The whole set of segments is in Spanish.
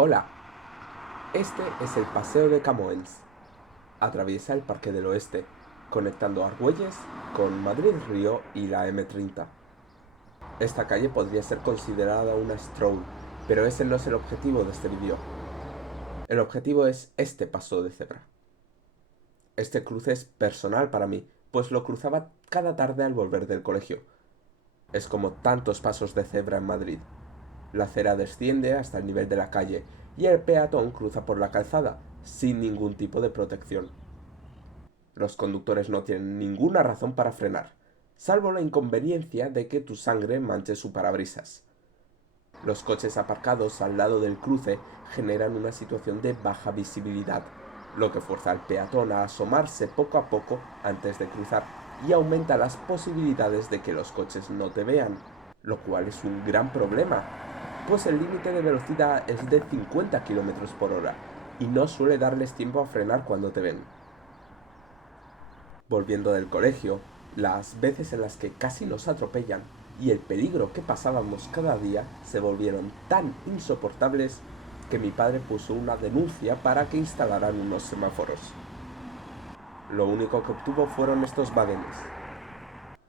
Hola, este es el Paseo de Camões. Atraviesa el Parque del Oeste, conectando Argüelles con Madrid Río y la M30. Esta calle podría ser considerada una stroll, pero ese no es el objetivo de este vídeo. El objetivo es este paso de cebra. Este cruce es personal para mí, pues lo cruzaba cada tarde al volver del colegio. Es como tantos pasos de cebra en Madrid. La acera desciende hasta el nivel de la calle y el peatón cruza por la calzada sin ningún tipo de protección. Los conductores no tienen ninguna razón para frenar, salvo la inconveniencia de que tu sangre manche su parabrisas. Los coches aparcados al lado del cruce generan una situación de baja visibilidad, lo que fuerza al peatón a asomarse poco a poco antes de cruzar y aumenta las posibilidades de que los coches no te vean, lo cual es un gran problema, pues el límite de velocidad es de 50 km por hora y no suele darles tiempo a frenar cuando te ven. Volviendo del colegio, las veces en las que casi nos atropellan y el peligro que pasábamos cada día se volvieron tan insoportables que mi padre puso una denuncia para que instalaran unos semáforos. Lo único que obtuvo fueron estos vagones.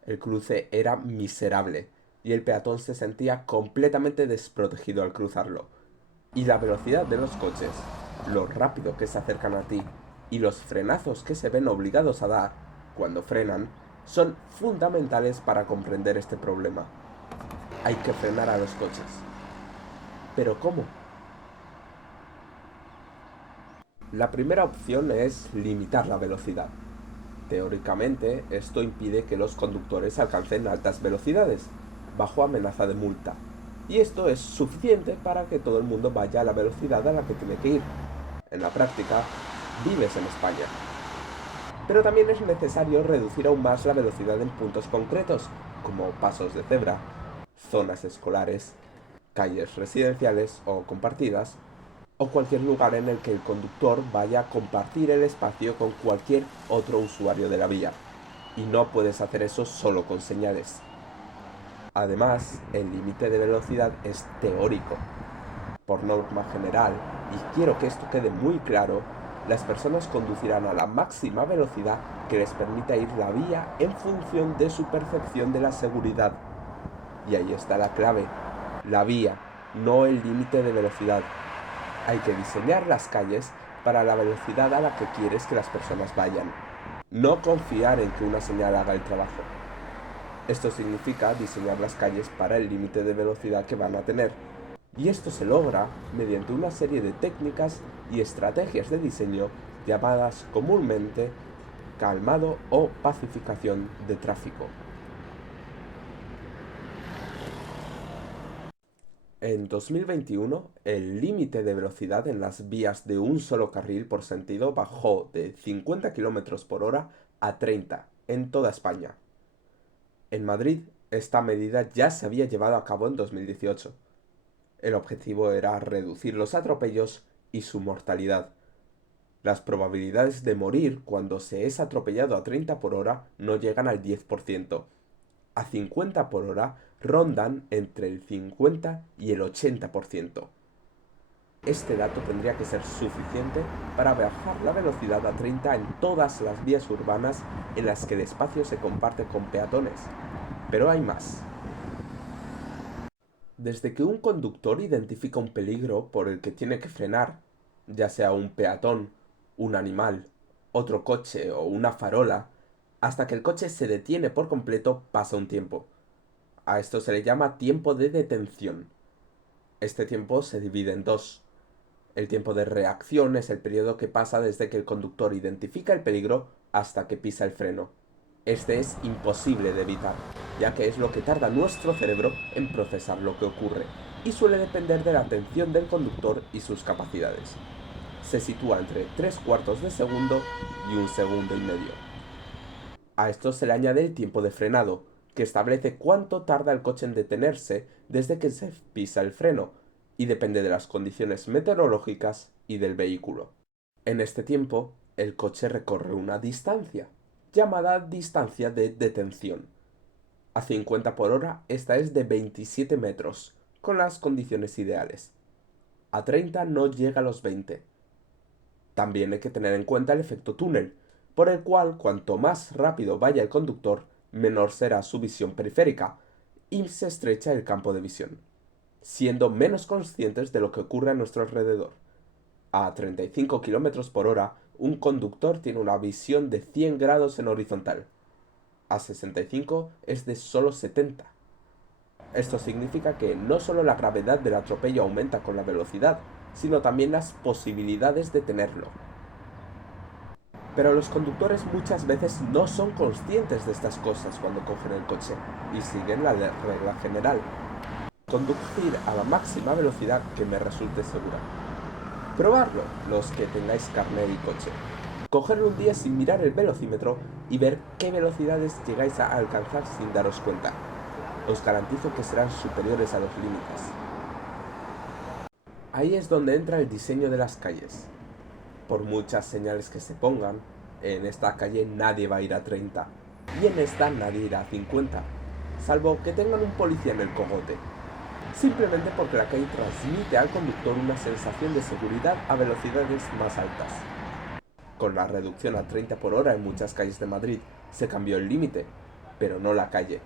El cruce era miserable y el peatón se sentía completamente desprotegido al cruzarlo. Y la velocidad de los coches, lo rápido que se acercan a ti y los frenazos que se ven obligados a dar cuando frenan son fundamentales para comprender este problema. Hay que frenar a los coches. ¿Pero cómo? La primera opción es limitar la velocidad. Teóricamente, esto impide que los conductores alcancen altas velocidades, bajo amenaza de multa. Y esto es suficiente para que todo el mundo vaya a la velocidad a la que tiene que ir. En la práctica, vives en España. Pero también es necesario reducir aún más la velocidad en puntos concretos, como pasos de cebra, zonas escolares, calles residenciales o compartidas, o cualquier lugar en el que el conductor vaya a compartir el espacio con cualquier otro usuario de la vía. Y no puedes hacer eso solo con señales. Además, el límite de velocidad es teórico. Por norma general, y quiero que esto quede muy claro, las personas conducirán a la máxima velocidad que les permita ir la vía en función de su percepción de la seguridad. Y ahí está la clave, la vía, no el límite de velocidad. Hay que diseñar las calles para la velocidad a la que quieres que las personas vayan. No confiar en que una señal haga el trabajo. Esto significa diseñar las calles para el límite de velocidad que van a tener. Y esto se logra mediante una serie de técnicas y estrategias de diseño llamadas comúnmente calmado o pacificación de tráfico. En 2021, el límite de velocidad en las vías de un solo carril por sentido bajó de 50 km por hora a 30 en toda España. En Madrid, esta medida ya se había llevado a cabo en 2018. El objetivo era reducir los atropellos y su mortalidad. Las probabilidades de morir cuando se es atropellado a 30 por hora no llegan al 10%. A 50 por hora rondan entre el 50 y el 80%. Este dato tendría que ser suficiente para bajar la velocidad a 30 en todas las vías urbanas en las que el espacio se comparte con peatones. Pero hay más. Desde que un conductor identifica un peligro por el que tiene que frenar, ya sea un peatón, un animal, otro coche o una farola, hasta que el coche se detiene por completo pasa un tiempo. A esto se le llama tiempo de detención. Este tiempo se divide en dos. El tiempo de reacción es el periodo que pasa desde que el conductor identifica el peligro hasta que pisa el freno. Este es imposible de evitar, ya que es lo que tarda nuestro cerebro en procesar lo que ocurre, y suele depender de la atención del conductor y sus capacidades. Se sitúa entre 3/4 de segundo y 1,5 segundos. A esto se le añade el tiempo de frenado, que establece cuánto tarda el coche en detenerse desde que se pisa el freno, y depende de las condiciones meteorológicas y del vehículo. En este tiempo, el coche recorre una distancia, llamada distancia de detención. A 50 por hora, esta es de 27 metros, con las condiciones ideales. A 30 no llega a los 20. También hay que tener en cuenta el efecto túnel, por el cual cuanto más rápido vaya el conductor, menor será su visión periférica y se estrecha el campo de visión, siendo menos conscientes de lo que ocurre a nuestro alrededor. A 35 km por hora, un conductor tiene una visión de 100 grados en horizontal. A 65 es de solo 70. Esto significa que no solo la gravedad del atropello aumenta con la velocidad, sino también las posibilidades de tenerlo. Pero los conductores muchas veces no son conscientes de estas cosas cuando cogen el coche y siguen la regla general: conducir a la máxima velocidad que me resulte segura. Probarlo, los que tengáis carnet y coche. Cogerlo un día sin mirar el velocímetro y ver qué velocidades llegáis a alcanzar sin daros cuenta. Os garantizo que serán superiores a los límites. Ahí es donde entra el diseño de las calles. Por muchas señales que se pongan, en esta calle nadie va a ir a 30 y en esta nadie irá a 50, salvo que tengan un policía en el cogote. Simplemente porque la calle transmite al conductor una sensación de seguridad a velocidades más altas. Con la reducción a 30 por hora en muchas calles de Madrid se cambió el límite, pero no la calle.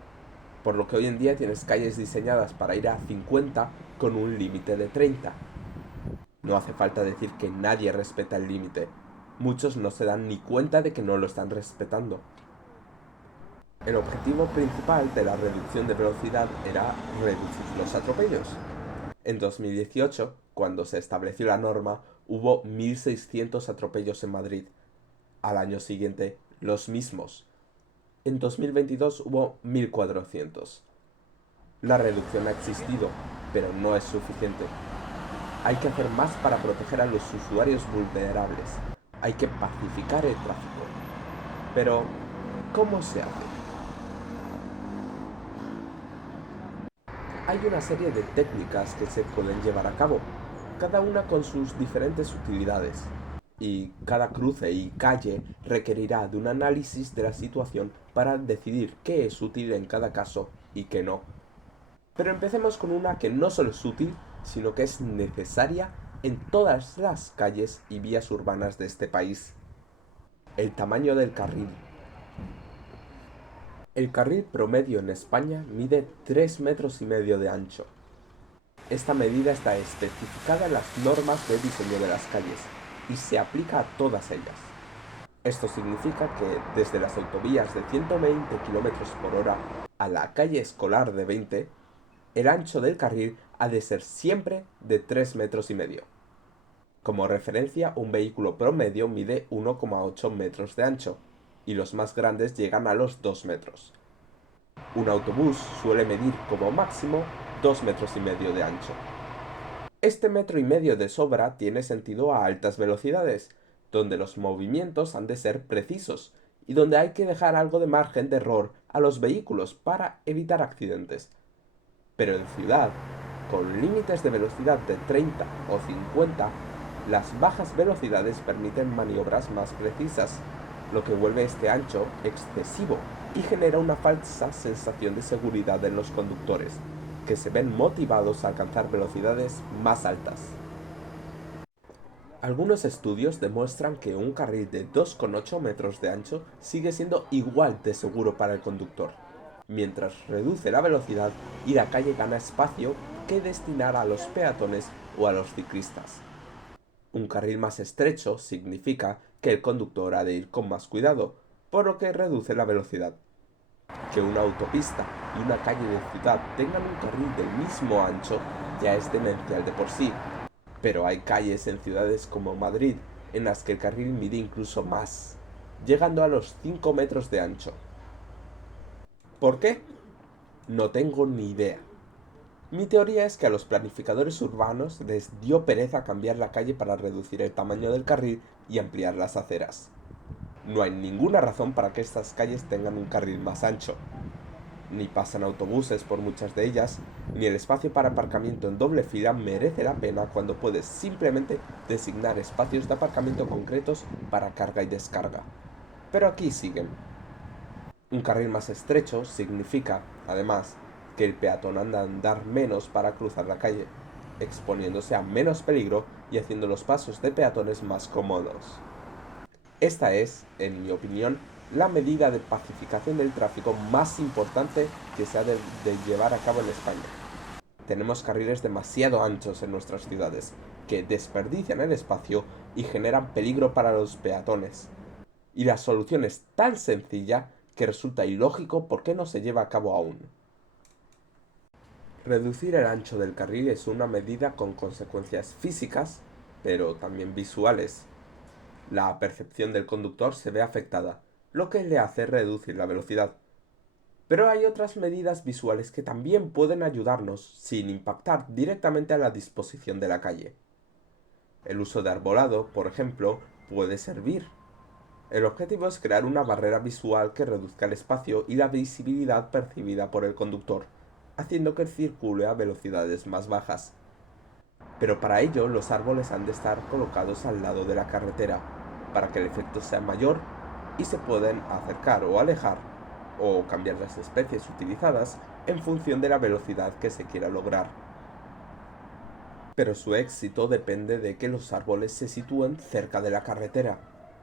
Por lo que hoy en día tienes calles diseñadas para ir a 50 con un límite de 30. No hace falta decir que nadie respeta el límite. Muchos no se dan ni cuenta de que no lo están respetando. El objetivo principal de la reducción de velocidad era reducir los atropellos. En 2018, cuando se estableció la norma, hubo 1.600 atropellos en Madrid. Al año siguiente, los mismos. En 2022 hubo 1.400. La reducción ha existido, pero no es suficiente. Hay que hacer más para proteger a los usuarios vulnerables. Hay que pacificar el tráfico. Pero, ¿cómo se hace? Hay una serie de técnicas que se pueden llevar a cabo, cada una con sus diferentes utilidades, y cada cruce y calle requerirá de un análisis de la situación para decidir qué es útil en cada caso y qué no. Pero empecemos con una que no solo es útil, sino que es necesaria en todas las calles y vías urbanas de este país: el tamaño del carril. El carril promedio en España mide 3,5 metros de ancho. Esta medida está especificada en las normas de diseño de las calles y se aplica a todas ellas. Esto significa que desde las autovías de 120 km por hora a la calle escolar de 20, el ancho del carril ha de ser siempre de 3,5 metros. Como referencia, un vehículo promedio mide 1,8 metros de ancho y los más grandes llegan a los 2 metros. Un autobús suele medir como máximo 2,5 metros de ancho. Este 1,5 metros de sobra tiene sentido a altas velocidades, donde los movimientos han de ser precisos y donde hay que dejar algo de margen de error a los vehículos para evitar accidentes. Pero en ciudad, con límites de velocidad de 30 o 50, las bajas velocidades permiten maniobras más precisas, lo que vuelve este ancho excesivo y genera una falsa sensación de seguridad en los conductores, que se ven motivados a alcanzar velocidades más altas. Algunos estudios demuestran que un carril de 2,8 metros de ancho sigue siendo igual de seguro para el conductor, mientras reduce la velocidad y la calle gana espacio que destinar a los peatones o a los ciclistas. Un carril más estrecho significa que el conductor ha de ir con más cuidado, por lo que reduce la velocidad. Que una autopista y una calle de ciudad tengan un carril del mismo ancho ya es demencial de por sí, pero hay calles en ciudades como Madrid en las que el carril mide incluso más, llegando a los 5 metros de ancho. ¿Por qué? No tengo ni idea. Mi teoría es que a los planificadores urbanos les dio pereza cambiar la calle para reducir el tamaño del carril y ampliar las aceras. No hay ninguna razón para que estas calles tengan un carril más ancho. Ni pasan autobuses por muchas de ellas, ni el espacio para aparcamiento en doble fila merece la pena cuando puedes simplemente designar espacios de aparcamiento concretos para carga y descarga. Pero aquí siguen. Un carril más estrecho significa, además, que el peatón anda a andar menos para cruzar la calle. exponiéndose a menos peligro y haciendo los pasos de peatones más cómodos. Esta es, en mi opinión, la medida de pacificación del tráfico más importante que se ha de llevar a cabo en España. Tenemos carriles demasiado anchos en nuestras ciudades, que desperdician el espacio y generan peligro para los peatones. Y la solución es tan sencilla que resulta ilógico por qué no se lleva a cabo aún. Reducir el ancho del carril es una medida con consecuencias físicas, pero también visuales. La percepción del conductor se ve afectada, lo que le hace reducir la velocidad. Pero hay otras medidas visuales que también pueden ayudarnos sin impactar directamente a la disposición de la calle. El uso de arbolado, por ejemplo, puede servir. El objetivo es crear una barrera visual que reduzca el espacio y la visibilidad percibida por el conductor, haciendo que circule a velocidades más bajas. Pero para ello los árboles han de estar colocados al lado de la carretera, para que el efecto sea mayor y se pueden acercar o alejar, o cambiar las especies utilizadas en función de la velocidad que se quiera lograr. Pero su éxito depende de que los árboles se sitúen cerca de la carretera,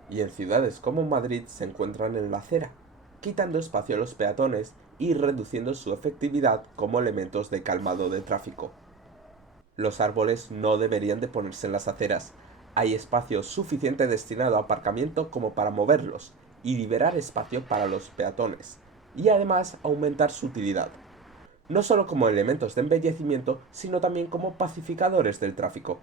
y en ciudades como Madrid se encuentran en la acera, quitando espacio a los peatones y reduciendo su efectividad como elementos de calmado de tráfico. Los árboles no deberían de ponerse en las aceras. Hay espacio suficiente destinado a aparcamiento como para moverlos y liberar espacio para los peatones, y además aumentar su utilidad, no solo como elementos de embellecimiento, sino también como pacificadores del tráfico.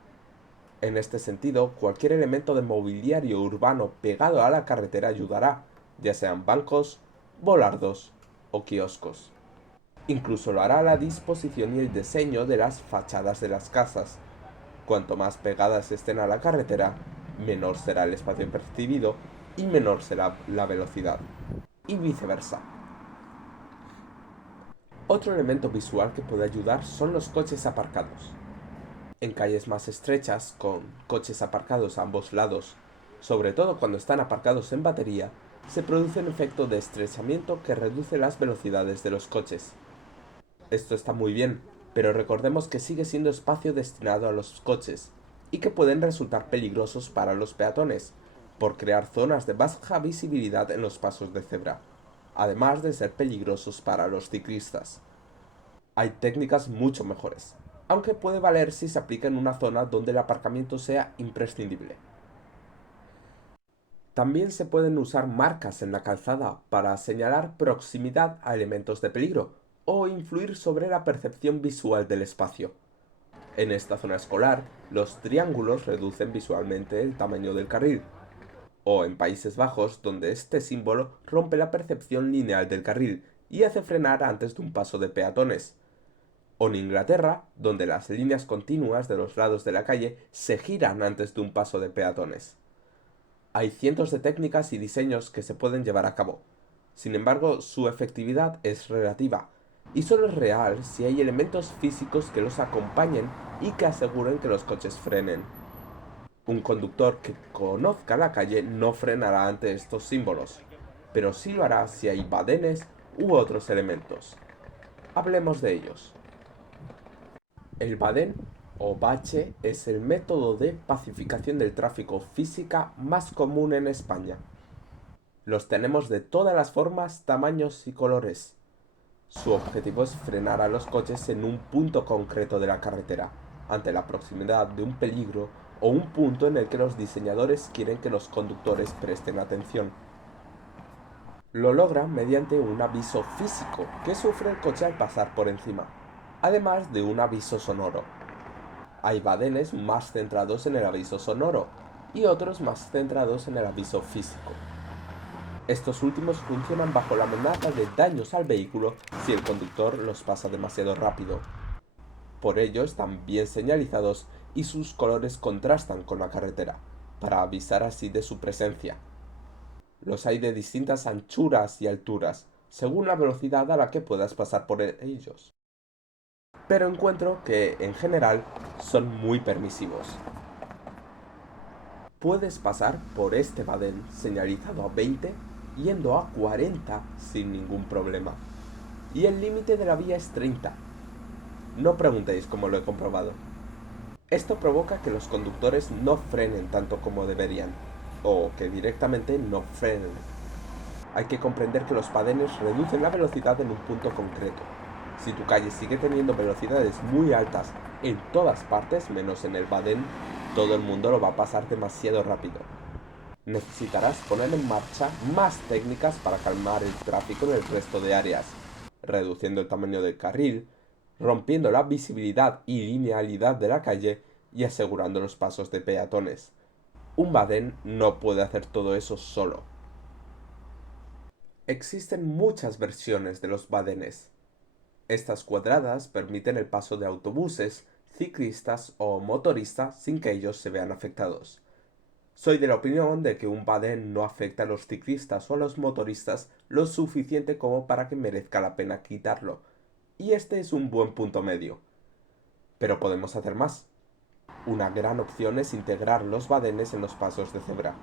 En este sentido, cualquier elemento de mobiliario urbano pegado a la carretera ayudará, ya sean bancos, volardos o kioscos. Incluso lo hará la disposición y el diseño de las fachadas de las casas. Cuanto más pegadas estén a la carretera, menor será el espacio percibido y menor será la velocidad, y viceversa. Otro elemento visual que puede ayudar son los coches aparcados. En calles más estrechas, con coches aparcados a ambos lados, sobre todo cuando están aparcados en batería, se produce un efecto de estrechamiento que reduce las velocidades de los coches. Esto está muy bien, pero recordemos que sigue siendo espacio destinado a los coches, y que pueden resultar peligrosos para los peatones, por crear zonas de baja visibilidad en los pasos de cebra, además de ser peligrosos para los ciclistas. Hay técnicas mucho mejores, aunque puede valer si se aplica en una zona donde el aparcamiento sea imprescindible. También se pueden usar marcas en la calzada para señalar proximidad a elementos de peligro o influir sobre la percepción visual del espacio. En esta zona escolar, los triángulos reducen visualmente el tamaño del carril, o en Países Bajos, donde este símbolo rompe la percepción lineal del carril y hace frenar antes de un paso de peatones, o en Inglaterra, donde las líneas continuas de los lados de la calle se giran antes de un paso de peatones. Hay cientos de técnicas y diseños que se pueden llevar a cabo. Sin embargo, su efectividad es relativa, y solo es real si hay elementos físicos que los acompañen y que aseguren que los coches frenen. Un conductor que conozca la calle no frenará ante estos símbolos, pero sí lo hará si hay badenes u otros elementos. Hablemos de ellos. El badén o bache es el método de pacificación del tráfico física más común en España. Los tenemos de todas las formas, tamaños y colores. Su objetivo es frenar a los coches en un punto concreto de la carretera, ante la proximidad de un peligro o un punto en el que los diseñadores quieren que los conductores presten atención. Lo logran mediante un aviso físico que sufre el coche al pasar por encima, además de un aviso sonoro. Hay badenes más centrados en el aviso sonoro y otros más centrados en el aviso físico. Estos últimos funcionan bajo la amenaza de daños al vehículo si el conductor los pasa demasiado rápido. Por ello están bien señalizados y sus colores contrastan con la carretera, para avisar así de su presencia. Los hay de distintas anchuras y alturas, según la velocidad a la que puedas pasar por ellos. Pero encuentro que, en general, son muy permisivos. Puedes pasar por este badén señalizado a 20 yendo a 40 sin ningún problema. Y el límite de la vía es 30. No preguntéis cómo lo he comprobado. Esto provoca que los conductores no frenen tanto como deberían, o que directamente no frenen. Hay que comprender que los badenes reducen la velocidad en un punto concreto. Si tu calle sigue teniendo velocidades muy altas en todas partes menos en el badén, todo el mundo lo va a pasar demasiado rápido. Necesitarás poner en marcha más técnicas para calmar el tráfico en el resto de áreas, reduciendo el tamaño del carril, rompiendo la visibilidad y linealidad de la calle y asegurando los pasos de peatones. Un badén no puede hacer todo eso solo. Existen muchas versiones de los badenes. Estas cuadradas permiten el paso de autobuses, ciclistas o motoristas sin que ellos se vean afectados. Soy de la opinión de que un badén no afecta a los ciclistas o a los motoristas lo suficiente como para que merezca la pena quitarlo, y este es un buen punto medio. Pero podemos hacer más. Una gran opción es integrar los badenes en los pasos de cebra.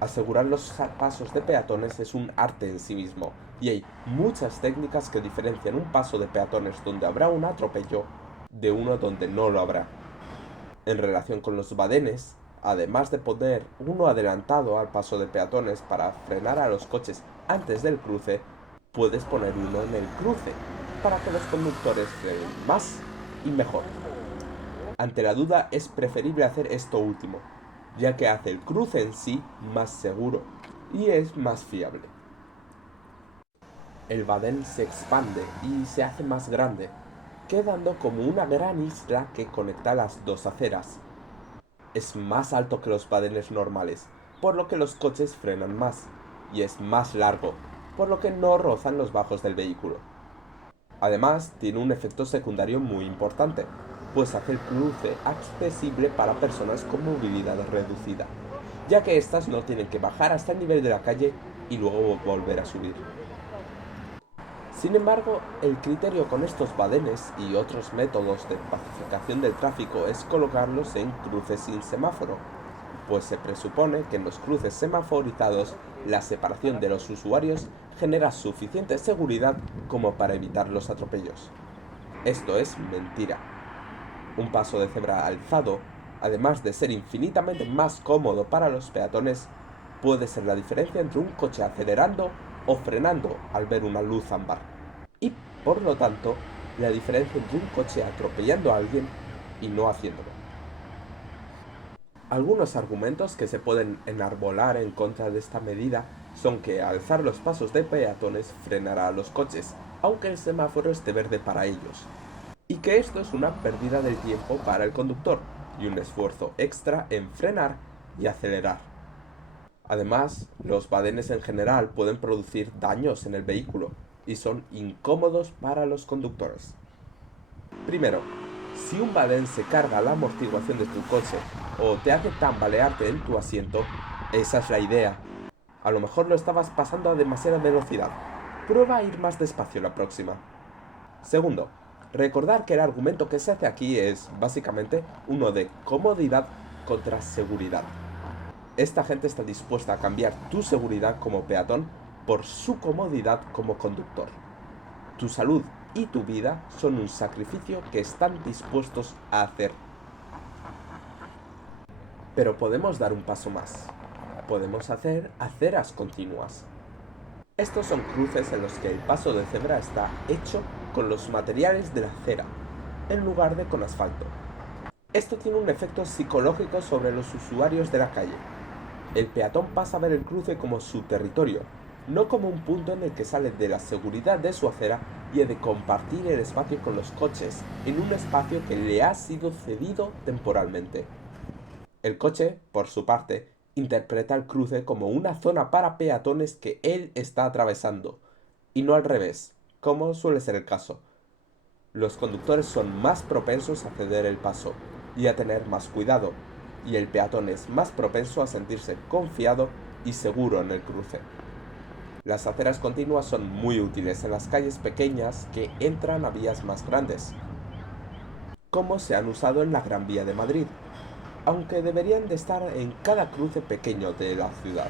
Asegurar los pasos de peatones es un arte en sí mismo, y hay muchas técnicas que diferencian un paso de peatones donde habrá un atropello de uno donde no lo habrá. En relación con los badenes, además de poner uno adelantado al paso de peatones para frenar a los coches antes del cruce, puedes poner uno en el cruce para que los conductores frenen más y mejor. Ante la duda es preferible hacer esto último, ya que hace el cruce en sí más seguro y es más fiable. El badén se expande y se hace más grande, quedando como una gran isla que conecta las dos aceras. Es más alto que los badenes normales, por lo que los coches frenan más, y es más largo, por lo que no rozan los bajos del vehículo. Además, tiene un efecto secundario muy importante, pues hace el cruce accesible para personas con movilidad reducida, ya que éstas no tienen que bajar hasta el nivel de la calle y luego volver a subir. Sin embargo, el criterio con estos badenes y otros métodos de pacificación del tráfico es colocarlos en cruces sin semáforo, pues se presupone que en los cruces semaforizados la separación de los usuarios genera suficiente seguridad como para evitar los atropellos. Esto es mentira. Un paso de cebra alzado, además de ser infinitamente más cómodo para los peatones, puede ser la diferencia entre un coche acelerando o frenando al ver una luz ámbar. Y, por lo tanto, la diferencia entre un coche atropellando a alguien y no haciéndolo. Algunos argumentos que se pueden enarbolar en contra de esta medida son que alzar los pasos de peatones frenará a los coches, aunque el semáforo esté verde para ellos, y que esto es una pérdida de tiempo para el conductor y un esfuerzo extra en frenar y acelerar. Además, los badenes en general pueden producir daños en el vehículo y son incómodos para los conductores. Primero, si un badén se carga la amortiguación de tu coche o te hace tambalearte en tu asiento, esa es la idea. A lo mejor lo estabas pasando a demasiada velocidad. Prueba a ir más despacio la próxima. Segundo, recordar que el argumento que se hace aquí es básicamente uno de comodidad contra seguridad. Esta gente está dispuesta a cambiar tu seguridad como peatón por su comodidad como conductor. Tu salud y tu vida son un sacrificio que están dispuestos a hacer. Pero podemos dar un paso más. Podemos hacer aceras continuas. Estos son cruces en los que el paso de cebra está hecho con los materiales de la acera, en lugar de con asfalto. Esto tiene un efecto psicológico sobre los usuarios de la calle. El peatón pasa a ver el cruce como su territorio, no como un punto en el que sale de la seguridad de su acera y ha de compartir el espacio con los coches, en un espacio que le ha sido cedido temporalmente. El coche, por su parte, interpreta el cruce como una zona para peatones que él está atravesando, y no al revés, como suele ser el caso. Los conductores son más propensos a ceder el paso y a tener más cuidado, y el peatón es más propenso a sentirse confiado y seguro en el cruce. Las aceras continuas son muy útiles en las calles pequeñas que entran a vías más grandes, como se han usado en la Gran Vía de Madrid, aunque deberían de estar en cada cruce pequeño de la ciudad.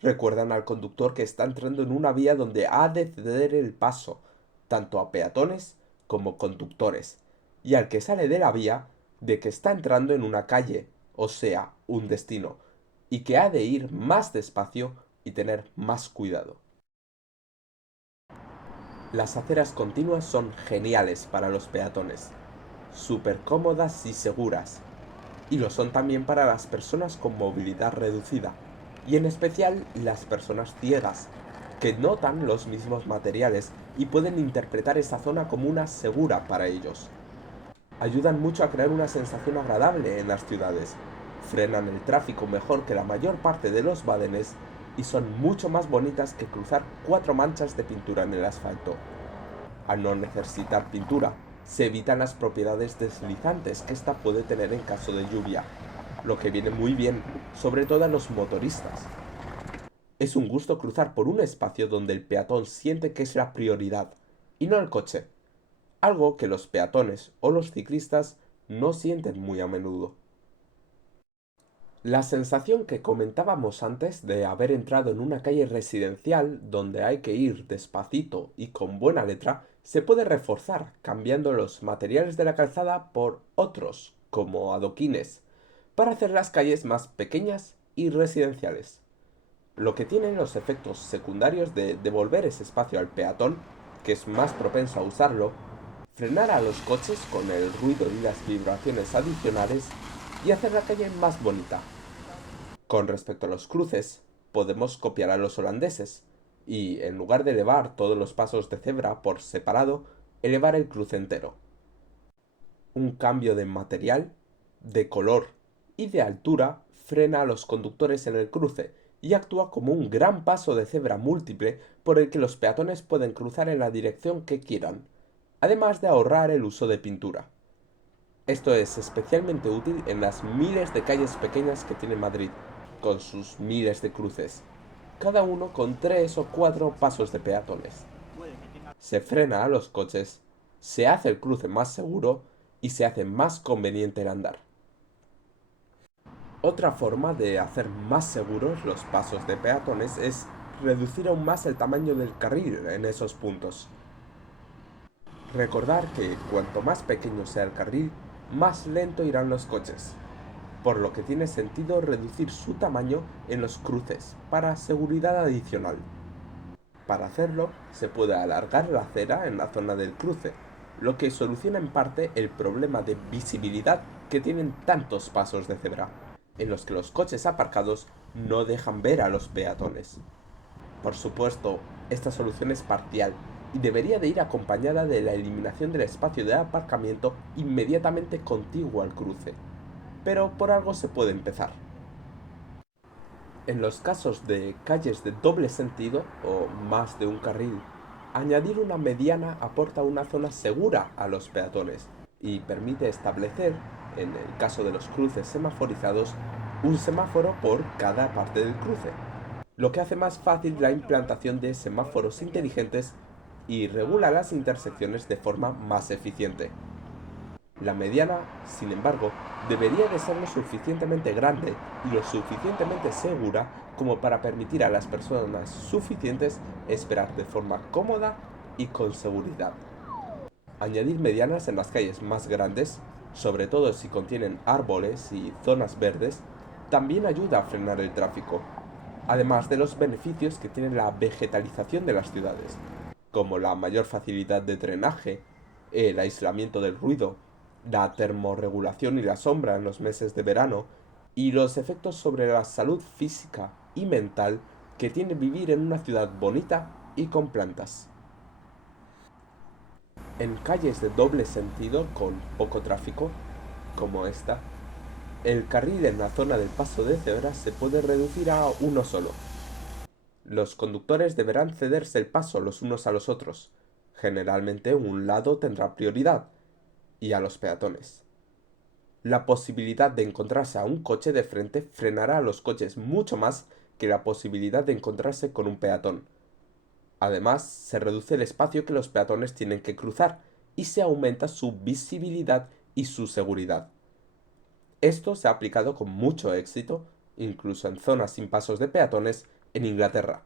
Recuerdan al conductor que está entrando en una vía donde ha de ceder el paso, tanto a peatones como conductores, y al que sale de la vía de que está entrando en una calle, o sea, un destino, y que ha de ir más despacio y tener más cuidado. Las aceras continuas son geniales para los peatones, súper cómodas y seguras, y lo son también para las personas con movilidad reducida, y en especial las personas ciegas, que notan los mismos materiales y pueden interpretar esa zona como una segura para ellos. Ayudan mucho a crear una sensación agradable en las ciudades, frenan el tráfico mejor que la mayor parte de los badenes y son mucho más bonitas que cruzar 4 manchas de pintura en el asfalto. Al no necesitar pintura, se evitan las propiedades deslizantes que ésta puede tener en caso de lluvia, lo que viene muy bien, sobre todo a los motoristas. Es un gusto cruzar por un espacio donde el peatón siente que es la prioridad, y no el coche, algo que los peatones o los ciclistas no sienten muy a menudo. La sensación que comentábamos antes de haber entrado en una calle residencial donde hay que ir despacito y con buena letra se puede reforzar cambiando los materiales de la calzada por otros, como adoquines, para hacer las calles más pequeñas y residenciales. Lo que tienen los efectos secundarios de devolver ese espacio al peatón, que es más propenso a usarlo, frenar a los coches con el ruido y las vibraciones adicionales y hacer la calle más bonita. Con respecto a los cruces, podemos copiar a los holandeses y, en lugar de elevar todos los pasos de cebra por separado, elevar el cruce entero. Un cambio de material, de color y de altura frena a los conductores en el cruce y actúa como un gran paso de cebra múltiple por el que los peatones pueden cruzar en la dirección que quieran, además de ahorrar el uso de pintura. Esto es especialmente útil en las miles de calles pequeñas que tiene Madrid, con sus miles de cruces, cada uno con 3 o 4 pasos de peatones. Se frena a los coches, se hace el cruce más seguro y se hace más conveniente el andar. Otra forma de hacer más seguros los pasos de peatones es reducir aún más el tamaño del carril en esos puntos. Recordar que cuanto más pequeño sea el carril, más lento irán los coches, por lo que tiene sentido reducir su tamaño en los cruces para seguridad adicional. Para hacerlo, se puede alargar la acera en la zona del cruce, lo que soluciona en parte el problema de visibilidad que tienen tantos pasos de cebra, en los que los coches aparcados no dejan ver a los peatones. Por supuesto, esta solución es parcial y debería de ir acompañada de la eliminación del espacio de aparcamiento inmediatamente contiguo al cruce. Pero por algo se puede empezar. En los casos de calles de doble sentido o más de un carril, añadir una mediana aporta una zona segura a los peatones y permite establecer, en el caso de los cruces semaforizados, un semáforo por cada parte del cruce, lo que hace más fácil la implantación de semáforos inteligentes y regula las intersecciones de forma más eficiente. La mediana, sin embargo, debería de ser lo suficientemente grande y lo suficientemente segura como para permitir a las personas suficientes esperar de forma cómoda y con seguridad. Añadir medianas en las calles más grandes, sobre todo si contienen árboles y zonas verdes, también ayuda a frenar el tráfico, además de los beneficios que tiene la vegetalización de las ciudades, como la mayor facilidad de drenaje, el aislamiento del ruido, la termorregulación y la sombra en los meses de verano, y los efectos sobre la salud física y mental que tiene vivir en una ciudad bonita y con plantas. En calles de doble sentido con poco tráfico, como esta, el carril en la zona del paso de cebra se puede reducir a uno solo. Los conductores deberán cederse el paso los unos a los otros. Generalmente un lado tendrá prioridad, y a los peatones. La posibilidad de encontrarse a un coche de frente frenará a los coches mucho más que la posibilidad de encontrarse con un peatón. Además, se reduce el espacio que los peatones tienen que cruzar y se aumenta su visibilidad y su seguridad. Esto se ha aplicado con mucho éxito, incluso en zonas sin pasos de peatones, en Inglaterra.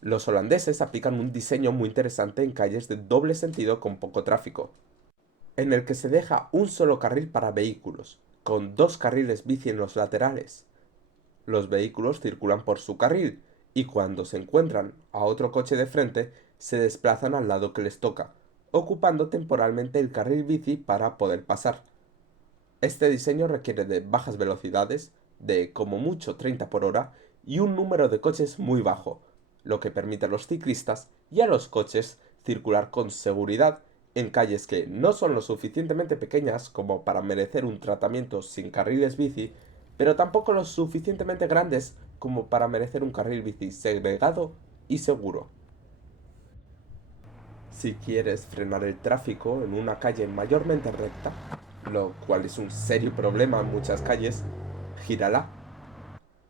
Los holandeses aplican un diseño muy interesante en calles de doble sentido con poco tráfico. en el que se deja un solo carril para vehículos, con 2 carriles bici en los laterales. Los vehículos circulan por su carril y cuando se encuentran a otro coche de frente, se desplazan al lado que les toca, ocupando temporalmente el carril bici para poder pasar. Este diseño requiere de bajas velocidades, de como mucho 30 por hora, y un número de coches muy bajo, lo que permite a los ciclistas y a los coches circular con seguridad en calles que no son lo suficientemente pequeñas como para merecer un tratamiento sin carriles bici, pero tampoco lo suficientemente grandes como para merecer un carril bici segregado y seguro. Si quieres frenar el tráfico en una calle mayormente recta, lo cual es un serio problema en muchas calles, gírala,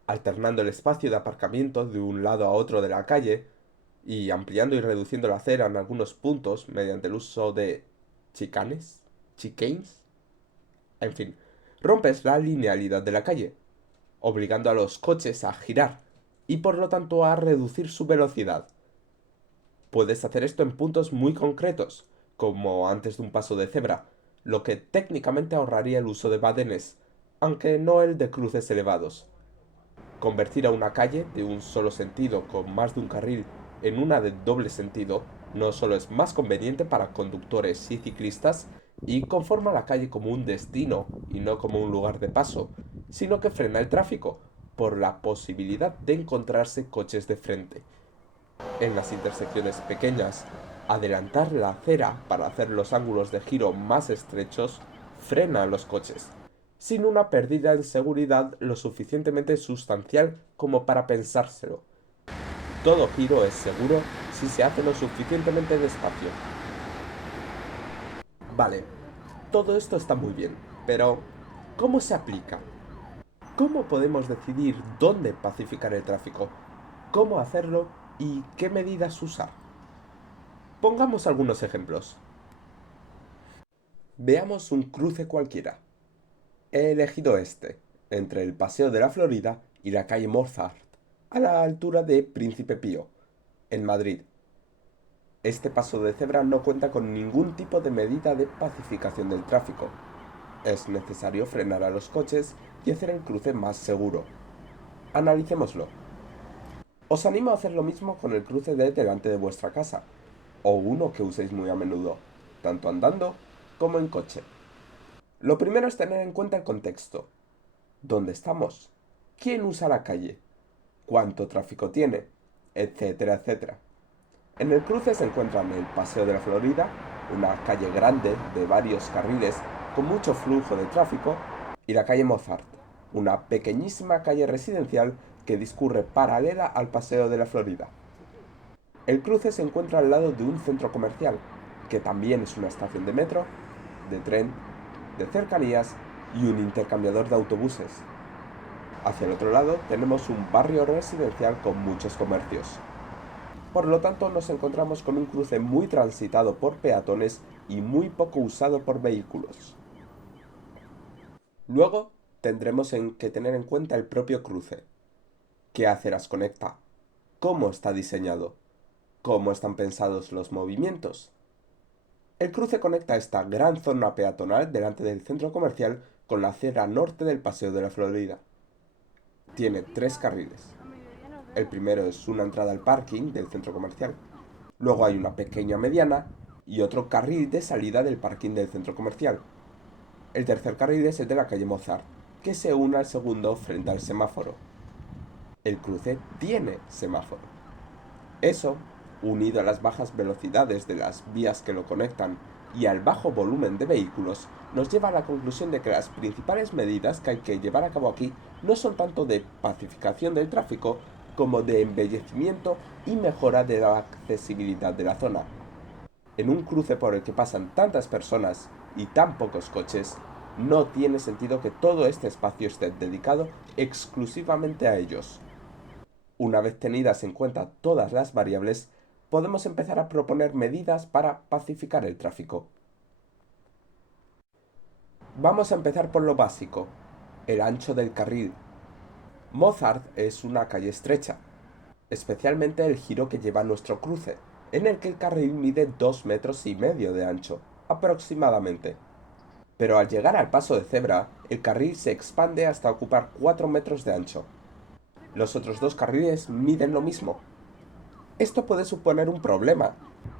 alternando el espacio de aparcamiento de un lado a otro de la calle y ampliando y reduciendo la acera en algunos puntos mediante el uso de chicanes, en fin, rompes la linealidad de la calle, obligando a los coches a girar y por lo tanto a reducir su velocidad. Puedes hacer esto en puntos muy concretos, como antes de un paso de cebra, lo que técnicamente ahorraría el uso de badenes, aunque no el de cruces elevados. Convertir a una calle de un solo sentido con más de un carril en una de doble sentido no solo es más conveniente para conductores y ciclistas y conforma la calle como un destino y no como un lugar de paso, sino que frena el tráfico por la posibilidad de encontrarse coches de frente. En las intersecciones pequeñas, adelantar la acera para hacer los ángulos de giro más estrechos frena a los coches, sin una pérdida en seguridad lo suficientemente sustancial como para pensárselo. Todo giro es seguro si se hace lo suficientemente despacio. Vale, todo esto está muy bien, pero ¿cómo se aplica? ¿Cómo podemos decidir dónde pacificar el tráfico? ¿Cómo hacerlo y qué medidas usar? Pongamos algunos ejemplos. Veamos un cruce cualquiera. He elegido este, entre el Paseo de la Florida y la calle Mozart, a la altura de Príncipe Pío, en Madrid. Este paso de cebra no cuenta con ningún tipo de medida de pacificación del tráfico. Es necesario frenar a los coches y hacer el cruce más seguro. Analicémoslo. Os animo a hacer lo mismo con el cruce de delante de vuestra casa, o uno que uséis muy a menudo, tanto andando como en coche. Lo primero es tener en cuenta el contexto. ¿Dónde estamos? ¿Quién usa la calle? ¿Cuánto tráfico tiene? Etcétera, etcétera. En el cruce se encuentran el Paseo de la Florida, una calle grande de varios carriles con mucho flujo de tráfico, y la calle Mozart, una pequeñísima calle residencial que discurre paralela al Paseo de la Florida. El cruce se encuentra al lado de un centro comercial, que también es una estación de metro, de tren, de cercanías y un intercambiador de autobuses. Hacia el otro lado tenemos un barrio residencial con muchos comercios. Por lo tanto, nos encontramos con un cruce muy transitado por peatones y muy poco usado por vehículos. Luego, tendremos que tener en cuenta el propio cruce. ¿Qué aceras conecta? ¿Cómo está diseñado? ¿Cómo están pensados los movimientos? El cruce conecta esta gran zona peatonal delante del centro comercial con la acera norte del Paseo de la Florida. Tiene 3 carriles. El primero es una entrada al parking del centro comercial. Luego hay una pequeña mediana y otro carril de salida del parking del centro comercial. El tercer carril es el de la calle Mozart, que se une al segundo frente al semáforo. El cruce tiene semáforo. Eso, unido a las bajas velocidades de las vías que lo conectan y al bajo volumen de vehículos, nos lleva a la conclusión de que las principales medidas que hay que llevar a cabo aquí no son tanto de pacificación del tráfico como de embellecimiento y mejora de la accesibilidad de la zona. En un cruce por el que pasan tantas personas y tan pocos coches, no tiene sentido que todo este espacio esté dedicado exclusivamente a ellos. Una vez tenidas en cuenta todas las variables, podemos empezar a proponer medidas para pacificar el tráfico. Vamos a empezar por lo básico, el ancho del carril. Mozart es una calle estrecha, especialmente el giro que lleva a nuestro cruce, en el que el carril mide 2,5 metros de ancho. aproximadamente. Pero al llegar al paso de cebra, el carril se expande hasta ocupar 4 metros de ancho. Los otros dos carriles miden lo mismo. Esto puede suponer un problema.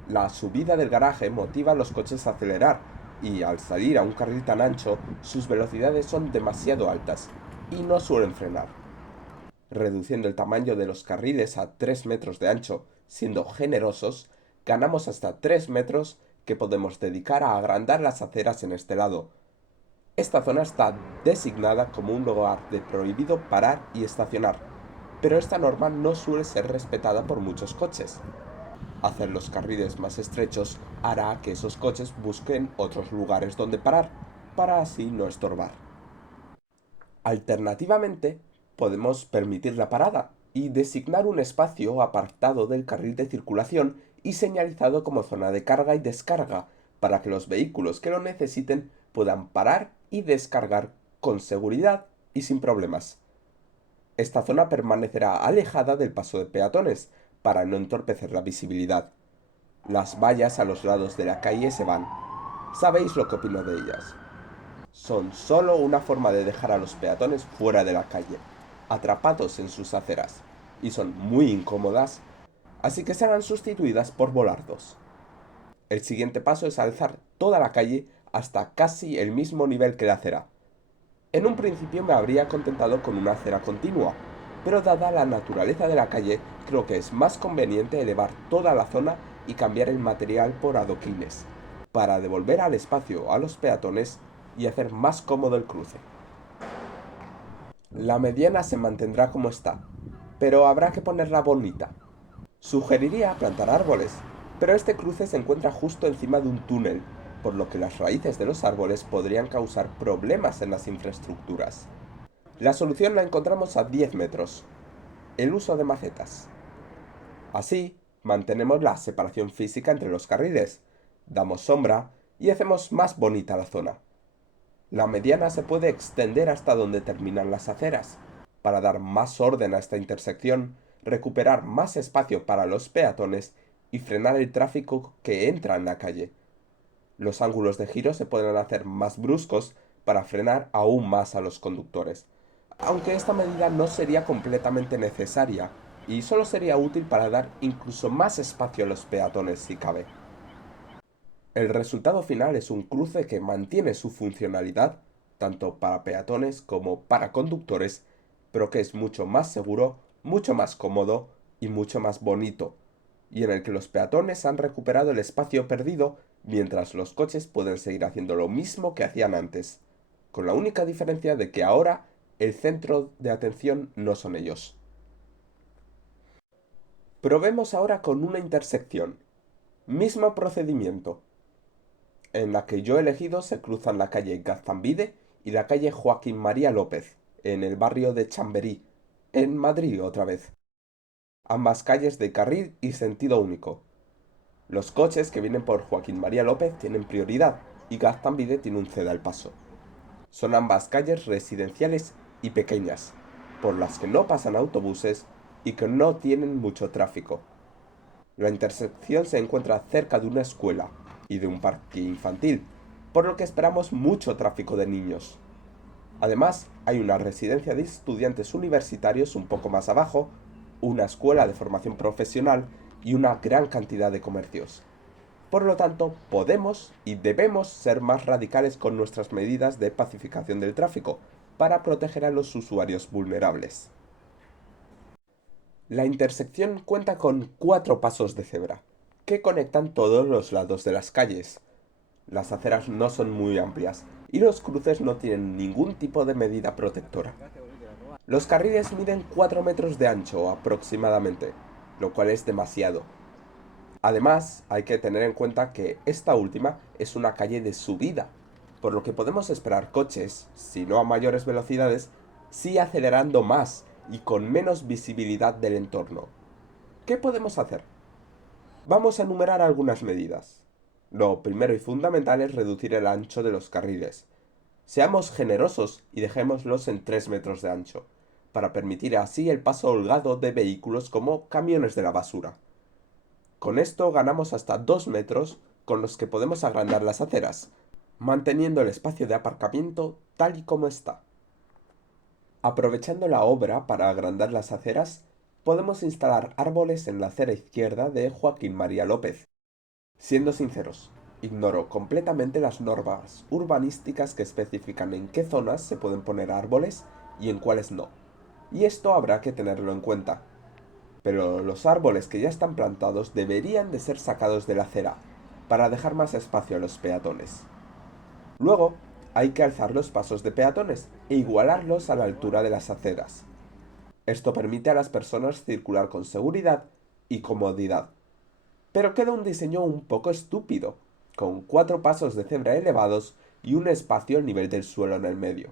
La subida del garaje motiva a los coches a acelerar y al salir a un carril tan ancho, sus velocidades son demasiado altas y no suelen frenar. Reduciendo el tamaño de los carriles a 3 metros de ancho, siendo generosos, ganamos hasta 3 metros que podemos dedicar a agrandar las aceras en este lado. Esta zona está designada como un lugar de prohibido parar y estacionar, pero esta norma no suele ser respetada por muchos coches. Hacer los carriles más estrechos hará que esos coches busquen otros lugares donde parar, para así no estorbar. Alternativamente, podemos permitir la parada y designar un espacio apartado del carril de circulación y señalizado como zona de carga y descarga, para que los vehículos que lo necesiten puedan parar y descargar con seguridad y sin problemas. Esta zona permanecerá alejada del paso de peatones, para no entorpecer la visibilidad. Las vallas a los lados de la calle se van. ¿Sabéis lo que opino de ellas? Son solo una forma de dejar a los peatones fuera de la calle, atrapados en sus aceras, y son muy incómodas, así que serán sustituidas por volardos. El siguiente paso es alzar toda la calle hasta casi el mismo nivel que la acera. En un principio me habría contentado con una acera continua, pero dada la naturaleza de la calle, creo que es más conveniente elevar toda la zona y cambiar el material por adoquines, para devolver al espacio a los peatones y hacer más cómodo el cruce. La mediana se mantendrá como está, pero habrá que ponerla bonita. Sugeriría plantar árboles, pero este cruce se encuentra justo encima de un túnel, por lo que las raíces de los árboles podrían causar problemas en las infraestructuras. La solución la encontramos a 10 metros: el uso de macetas. Así, mantenemos la separación física entre los carriles, damos sombra y hacemos más bonita la zona. La mediana se puede extender hasta donde terminan las aceras, para dar más orden a esta intersección, recuperar más espacio para los peatones y frenar el tráfico que entra en la calle. Los ángulos de giro se pueden hacer más bruscos para frenar aún más a los conductores, aunque esta medida no sería completamente necesaria y solo sería útil para dar incluso más espacio a los peatones si cabe. El resultado final es un cruce que mantiene su funcionalidad, tanto para peatones como para conductores, pero que es mucho más seguro, mucho más cómodo y mucho más bonito, y en el que los peatones han recuperado el espacio perdido mientras los coches pueden seguir haciendo lo mismo que hacían antes, con la única diferencia de que ahora el centro de atención no son ellos. Probemos ahora con una intersección. Mismo procedimiento. En la que yo he elegido se cruzan la calle Gaztambide y la calle Joaquín María López, en el barrio de Chamberí, en Madrid otra vez. Ambas calles de carril y sentido único. Los coches que vienen por Joaquín María López tienen prioridad y Gaztambide tiene un ceda al paso. Son ambas calles residenciales y pequeñas, por las que no pasan autobuses y que no tienen mucho tráfico. La intersección se encuentra cerca de una escuela y de un parque infantil, por lo que esperamos mucho tráfico de niños. Además, hay una residencia de estudiantes universitarios un poco más abajo, una escuela de formación profesional y una gran cantidad de comercios. Por lo tanto, podemos y debemos ser más radicales con nuestras medidas de pacificación del tráfico para proteger a los usuarios vulnerables. La intersección cuenta con 4 pasos de cebra, que conectan todos los lados de las calles. Las aceras no son muy amplias y los cruces no tienen ningún tipo de medida protectora. Los carriles miden 4 metros de ancho aproximadamente, lo cual es demasiado. Además, hay que tener en cuenta que esta última es una calle de subida, por lo que podemos esperar coches, si no a mayores velocidades, sí acelerando más y con menos visibilidad del entorno. ¿Qué podemos hacer? Vamos a enumerar algunas medidas. Lo primero y fundamental es reducir el ancho de los carriles. Seamos generosos y dejémoslos en 3 metros de ancho, para permitir así el paso holgado de vehículos como camiones de la basura. Con esto ganamos hasta 2 metros con los que podemos agrandar las aceras, manteniendo el espacio de aparcamiento tal y como está. Aprovechando la obra para agrandar las aceras, podemos instalar árboles en la acera izquierda de Joaquín María López. Siendo sinceros, ignoro completamente las normas urbanísticas que especifican en qué zonas se pueden poner árboles y en cuáles no. Y esto habrá que tenerlo en cuenta. Pero los árboles que ya están plantados deberían de ser sacados de la acera, para dejar más espacio a los peatones. Luego, hay que alzar los pasos de peatones e igualarlos a la altura de las aceras. Esto permite a las personas circular con seguridad y comodidad. Pero queda un diseño un poco estúpido, con 4 pasos de cebra elevados y un espacio al nivel del suelo en el medio.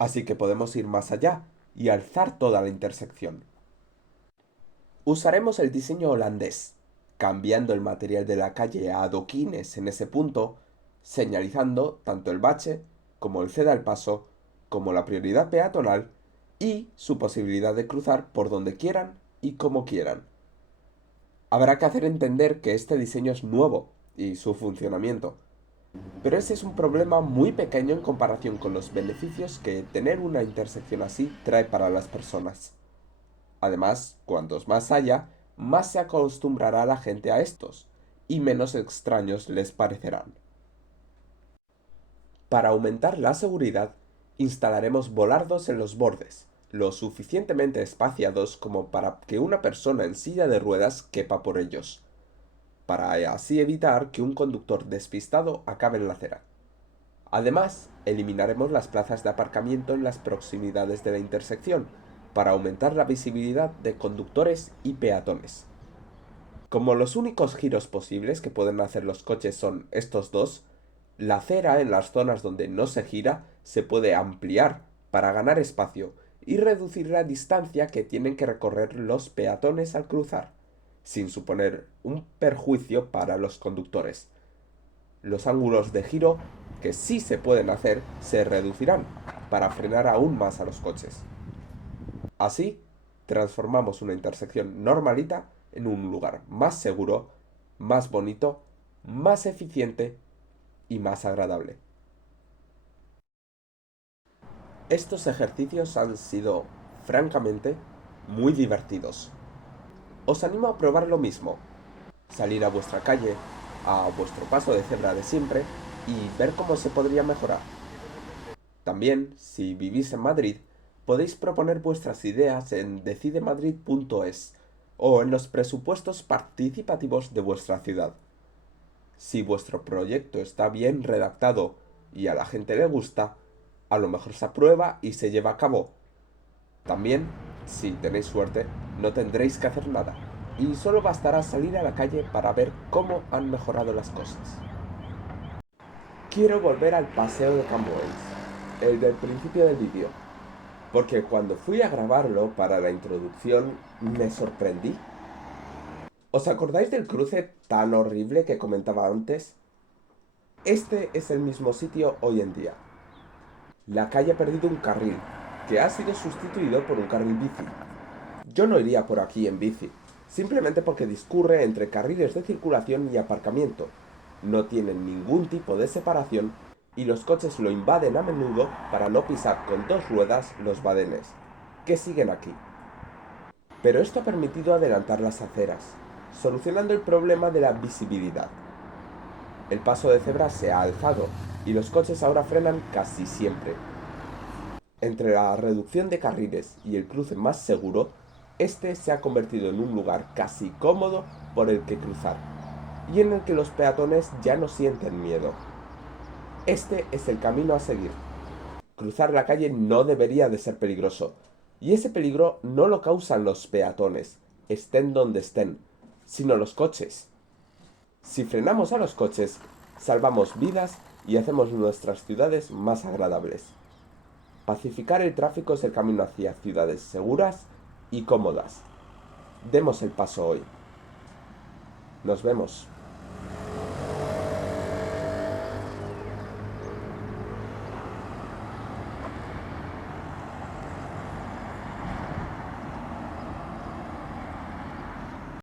Así que podemos ir más allá y alzar toda la intersección. Usaremos el diseño holandés, cambiando el material de la calle a adoquines en ese punto, señalizando tanto el bache como el ceda al paso, como la prioridad peatonal y su posibilidad de cruzar por donde quieran y como quieran. Habrá que hacer entender que este diseño es nuevo y su funcionamiento, pero ese es un problema muy pequeño en comparación con los beneficios que tener una intersección así trae para las personas. Además, cuantos más haya, más se acostumbrará la gente a estos, y menos extraños les parecerán. Para aumentar la seguridad, instalaremos volardos en los bordes, lo suficientemente espaciados como para que una persona en silla de ruedas quepa por ellos, para así evitar que un conductor despistado acabe en la acera. Además, eliminaremos las plazas de aparcamiento en las proximidades de la intersección, para aumentar la visibilidad de conductores y peatones. Como los únicos giros posibles que pueden hacer los coches son estos dos, la acera en las zonas donde no se gira se puede ampliar para ganar espacio y reducir la distancia que tienen que recorrer los peatones al cruzar, sin suponer un perjuicio para los conductores. Los ángulos de giro que sí se pueden hacer se reducirán para frenar aún más a los coches. Así, transformamos una intersección normalita en un lugar más seguro, más bonito, más eficiente y más agradable. Estos ejercicios han sido, francamente, muy divertidos. Os animo a probar lo mismo. Salir a vuestra calle, a vuestro paso de cebra de siempre y ver cómo se podría mejorar. También, si vivís en Madrid, podéis proponer vuestras ideas en decidemadrid.es o en los presupuestos participativos de vuestra ciudad. Si vuestro proyecto está bien redactado y a la gente le gusta, a lo mejor se aprueba y se lleva a cabo. También, si tenéis suerte, no tendréis que hacer nada y solo bastará salir a la calle para ver cómo han mejorado las cosas. Quiero volver al paseo de Cambrils, el del principio del vídeo, porque cuando fui a grabarlo para la introducción me sorprendí. ¿Os acordáis del cruce tan horrible que comentaba antes? Este es el mismo sitio hoy en día. La calle ha perdido un carril, que ha sido sustituido por un carril bici. Yo no iría por aquí en bici, simplemente porque discurre entre carriles de circulación y aparcamiento. No tienen ningún tipo de separación y los coches lo invaden a menudo para no pisar con 2 ruedas los badenes, que siguen aquí. Pero esto ha permitido adelantar las aceras, solucionando el problema de la visibilidad. El paso de cebra se ha alzado y los coches ahora frenan casi siempre. Entre la reducción de carriles y el cruce más seguro, este se ha convertido en un lugar casi cómodo por el que cruzar, y en el que los peatones ya no sienten miedo. Este es el camino a seguir. Cruzar la calle no debería de ser peligroso, y ese peligro no lo causan los peatones, estén donde estén, sino los coches. Si frenamos a los coches, salvamos vidas y hacemos nuestras ciudades más agradables. Pacificar el tráfico es el camino hacia ciudades seguras y cómodas. Demos el paso hoy. Nos vemos.